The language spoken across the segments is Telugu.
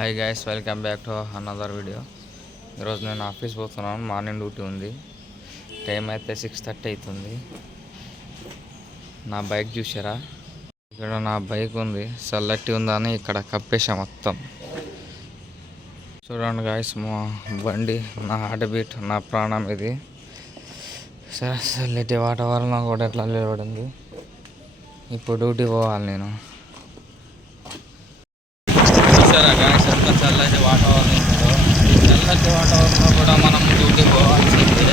Hi guys, welcome back to another video. ఈరోజు నేను ఆఫీస్ పోతున్నాను. మార్నింగ్ డ్యూటీ ఉంది. టైం అయితే 6:30 అవుతుంది. నా బైక్ చూసారా? ఇక్కడ నా బైక్ ఉంది. చల్లట్టి ఉందని ఇక్కడ కప్పేసా మొత్తం. చూడండి గాయస్, మా బండి నా హార్ట్ బీట్, నా ప్రాణం ఇది. సరే చల్లటి వాతావరణం కూడా ఎట్లా నిలబడింది. ఇప్పుడు డ్యూటీ పోవాలి నేను. చూసారా గాయస్, ఎంత చల్లటి వాతావరణం ఉందో. ఈ చల్లటి వాతావరణంలో కూడా మనం డ్యూటీ పోవాల్సిందే.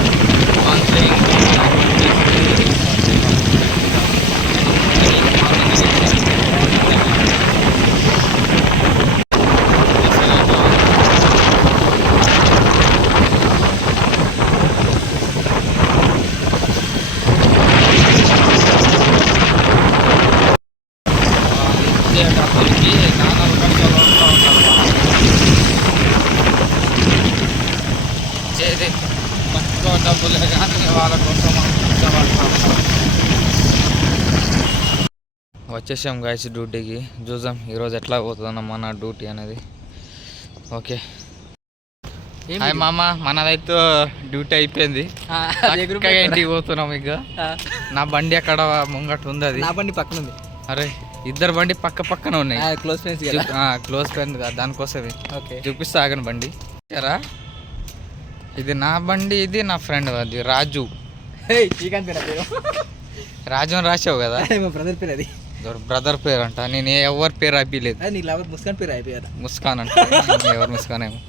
డబ్బులకి నాన్నలు కష్టాలు వస్తూ ఉంటారు. చేది తక్కువ డబ్బులే కానీ వాళ్ళ కోసం మనం కష్టపడతాం. వచ్చేసాం గాయస్ డ్యూటీకి. చూద్దాం ఈరోజు ఎట్లా పోతుందమ్మా నా డ్యూటీ అనేది. ఓకే హాయ్ మామ, మనదైతే డ్యూటీ అయిపోయింది. ఇంటికి పోతున్నాం. ఇక నా బండి అక్కడ ముంగట ఉంది. అది నా బండి పక్కన ఉంది. అరే ఇద్దరు బండి పక్క పక్కన ఉన్నాయి. క్లోజ్ ఫ్రెండ్స్ క్లోజ్ ఫ్రెండ్ దానికోసమే. ఓకే చూపిస్తా ఆగను బండి. సరా, ఇది నా బండి, ఇది నా ఫ్రెండ్ అది రాజు. రాజు అని రాసావు కదా? మా బ్రదర్ పేరు అది. బ్రదర్ పేరు అంట. నేను ఎవరి పేరు అయిపోయలేదు. నీ లవర్ ముస్కాన్ పేరు అయిపోయారు. ముస్కాన్ అంటే ఎవరు ముస్కాన్ ఏమో.